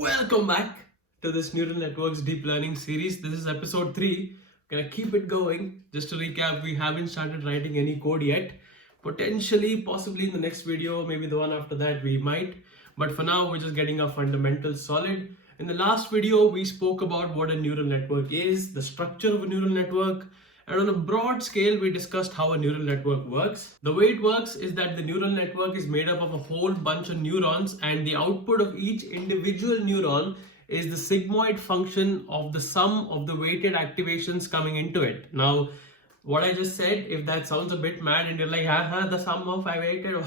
Welcome back to this neural networks deep learning series. This is episode 3. Gonna keep it going. Just to recap, we haven't started writing any code yet. Potentially, possibly in the next video, maybe the one after that, we might. But for now, we're just getting our fundamentals solid. In the last video, we spoke about what a neural network is, the structure of a neural network, and on a broad scale, we discussed how a neural network works. The way it works is that the neural network is made up of a whole bunch of neurons, and the output of each individual neuron is the sigmoid function of the sum of the weighted activations coming into it. Now, what I just said, if that sounds a bit mad and you're like, the sum of I weighted,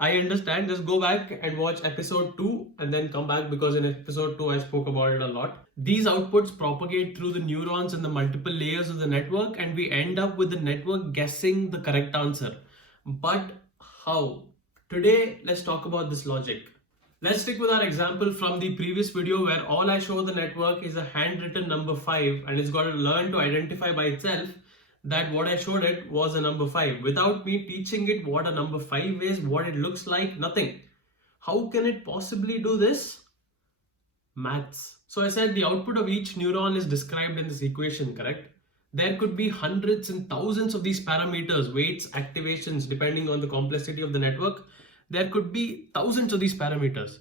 I understand. Just go back and watch episode 2 and then come back, because in episode 2 I spoke about it a lot. These outputs propagate through the neurons in the multiple layers of the network, and we end up with the network guessing the correct answer. But how? Today, let's talk about this logic. Let's stick with our example from the previous video, where all I show the network is a handwritten number 5, and it's got to learn to identify by itself that what I showed it was a number 5 without me teaching it what a number 5 is, what it looks like, nothing. How can it possibly do this? Maths. So I said the output of each neuron is described in this equation, correct? There could be hundreds and thousands of these parameters, weights, activations, depending on the complexity of the network. There could be thousands of these parameters.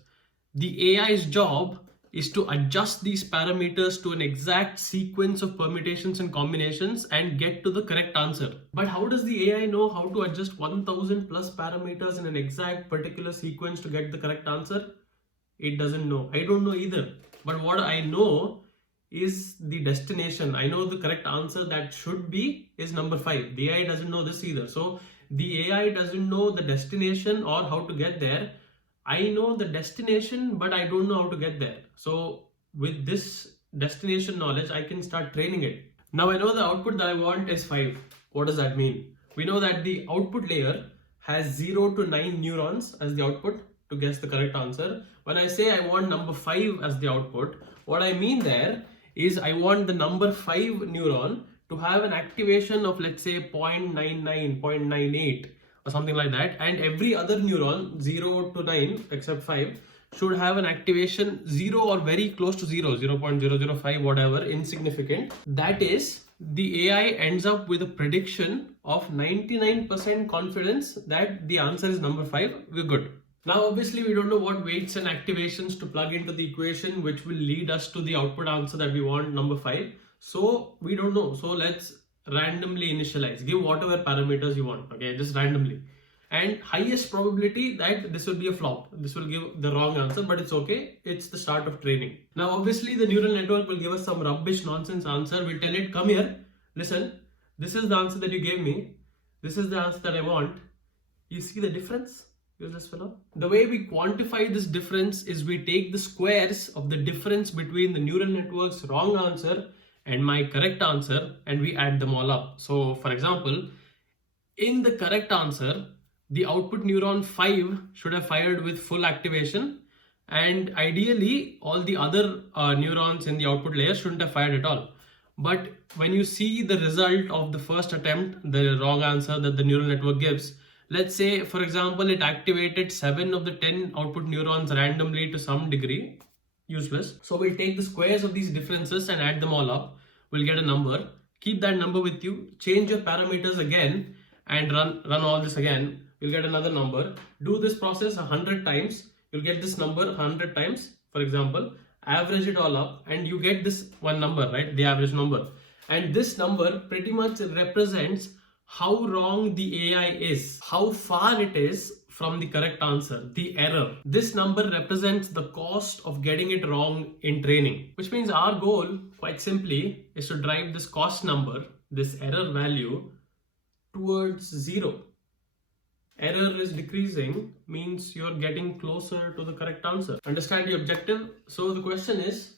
The AI's job is to adjust these parameters to an exact sequence of permutations and combinations and get to the correct answer. But how does the AI know how to adjust 1000 plus parameters in an exact particular sequence to get the correct answer? It doesn't know. I don't know either. But what I know is the destination. I know the correct answer that should be is number 5. The AI doesn't know this either. So the AI doesn't know the destination or how to get there. I know the destination, but I don't know how to get there. So with this destination knowledge, I can start training it. Now I know the output that I want is 5. What does that mean? We know that the output layer has 0 to 9 neurons as the output to guess the correct answer. When I say I want number 5 as the output, what I mean there is I want the number 5 neuron to have an activation of, let's say, 0.99, 0.98. or something like that, and every other neuron 0 to 9 except 5 should have an activation 0 or very close to 0, 0.005, whatever, insignificant. That is, the AI ends up with a prediction of 99% confidence that the answer is number 5. We're good. Now obviously we don't know what weights and activations to plug into the equation which will lead us to the output answer that we want, number 5. So we don't know. So let's randomly initialize. Give whatever parameters you want, okay, just randomly. And highest probability that this will be a flop. This will give the wrong answer, but it's okay. It's the start of training. Now obviously the neural network will give us some rubbish nonsense answer. We'll tell it, come here, listen, this is the answer that you gave me. This is the answer that I want. You see the difference? Useless fellow. The way we quantify this difference is we take the squares of the difference between the neural network's wrong answer and my correct answer, and we add them all up. So for example, in the correct answer, the output neuron 5 should have fired with full activation, and ideally all the other neurons in the output layer shouldn't have fired at all. But when you see the result of the first attempt, the wrong answer that the neural network gives, let's say for example it activated 7 of the 10 output neurons randomly to some degree. Useless. So we'll take the squares of these differences and add them all up. We'll get a number. Keep that number with you. Change your parameters again and run all this again. You'll get another number. Do this process 100 times. You'll get this number 100 times, for example. Average it all up and you get this one number, right? The average number. And this number pretty much represents how wrong the AI is, how far it is from the correct answer, the error. This number represents the cost of getting it wrong in training, which means our goal, quite simply, is to drive this cost number, this error value, towards 0. Error is decreasing means you're getting closer to the correct answer. Understand the objective? So the question is,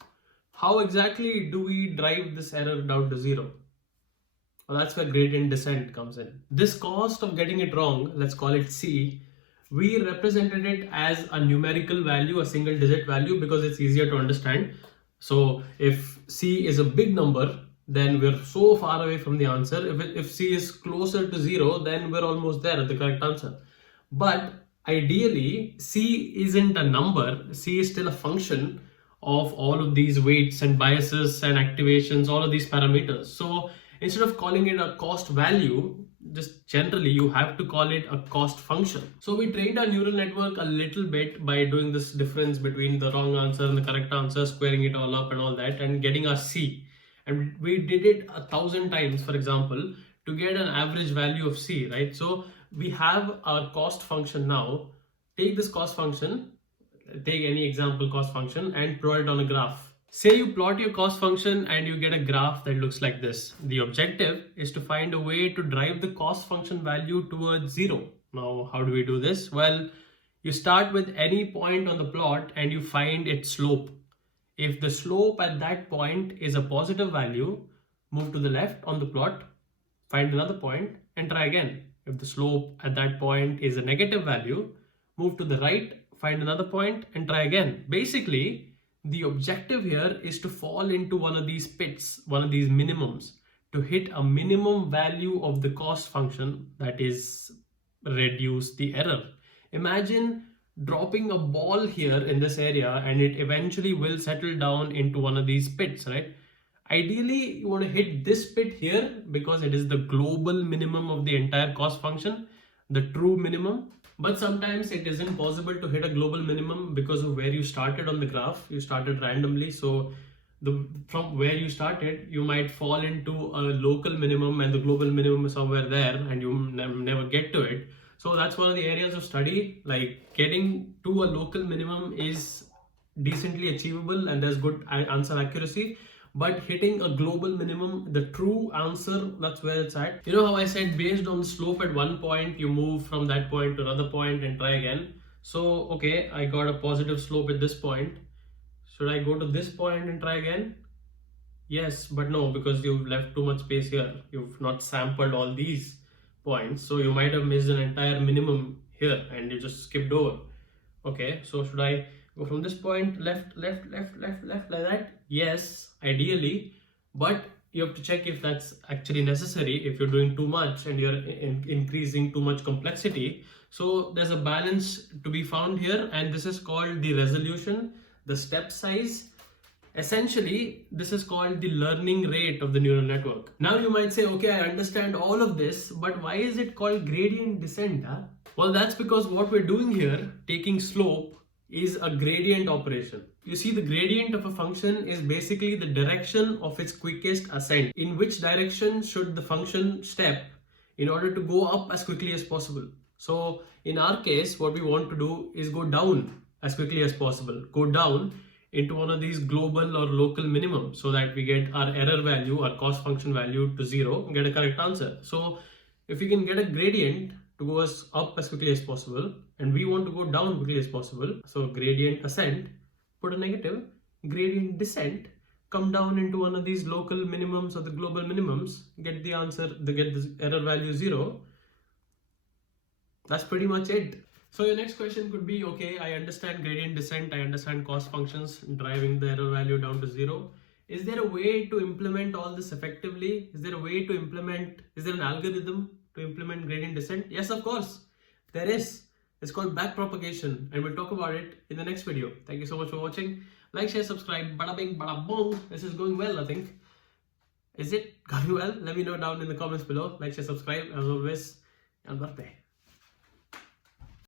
how exactly do we drive this error down to 0? Well, that's where gradient descent comes in. This cost of getting it wrong, let's call it C, we represented it as a numerical value, a single digit value, because it's easier to understand. So if C is a big number, then we're so far away from the answer. If C is closer to 0, then we're almost there at the correct answer. But ideally, C isn't a number, C is still a function of all of these weights and biases and activations, all of these parameters. So instead of calling it a cost value, just generally you have to call it a cost function. So we trained our neural network a little bit by doing this difference between the wrong answer and the correct answer, squaring it all up and all that, and getting our C. And we did it 1,000 times, for example, to get an average value of C, right? So we have our cost function now. Take this cost function, take any example cost function, and plot it on a graph. Say you plot your cost function and you get a graph that looks like this. The objective is to find a way to drive the cost function value towards 0. Now, how do we do this? Well, you start with any point on the plot and you find its slope. If the slope at that point is a positive value, move to the left on the plot, find another point and try again. If the slope at that point is a negative value, move to the right, find another point and try again. Basically, the objective here is to fall into one of these pits, one of these minimums, to hit a minimum value of the cost function, that is, reduce the error. Imagine dropping a ball here in this area and it eventually will settle down into one of these pits, right? Ideally, you want to hit this pit here because it is the global minimum of the entire cost function, the true minimum. But sometimes it isn't possible to hit a global minimum because of where you started on the graph. You started randomly, so from where you started, you might fall into a local minimum and the global minimum is somewhere there and you never get to it. So that's one of the areas of study. Like, getting to a local minimum is decently achievable and there's good answer accuracy. But hitting a global minimum, the true answer, that's where it's at. You know how I said based on the slope at one point, you move from that point to another point and try again. So, okay, I got a positive slope at this point. Should I go to this point and try again? Yes, but no, because you've left too much space here. You've not sampled all these points. So you might have missed an entire minimum here and you just skipped over. Okay, so should I go from this point, left, left, left, left, left, like that? Yes, ideally, but you have to check if that's actually necessary, if you're doing too much and you're increasing too much complexity. So there's a balance to be found here, and this is called the resolution, the step size. Essentially, this is called the learning rate of the neural network. Now you might say, okay, I understand all of this, but why is it called gradient descent? Huh? Well, that's because what we're doing here, taking slope, is a gradient operation. You see, the gradient of a function is basically the direction of its quickest ascent. In which direction should the function step in order to go up as quickly as possible? So in our case, what we want to do is go down as quickly as possible. Go down into one of these global or local minimum so that we get our error value, our cost function value to 0 and get a correct answer. So if we can get a gradient to go up as quickly as possible and we want to go down quickly as possible, so gradient ascent, put a negative, gradient descent, come down into one of these local minimums or the global minimums, get the answer, get the error value 0. That's pretty much it. So your next question could be, okay, I understand gradient descent, I understand cost functions driving the error value down to 0. Is there a way to implement all this effectively? Is there a way to implement, is there an algorithm to implement gradient descent? Yes, of course, there is. It's called backpropagation and we'll talk about it in the next video. Thank you so much for watching. Like, share, subscribe. Bada bing, bada boom. This is going well, I think. Is it going well? Let me know down in the comments below. Like, share, subscribe as always. And birthday.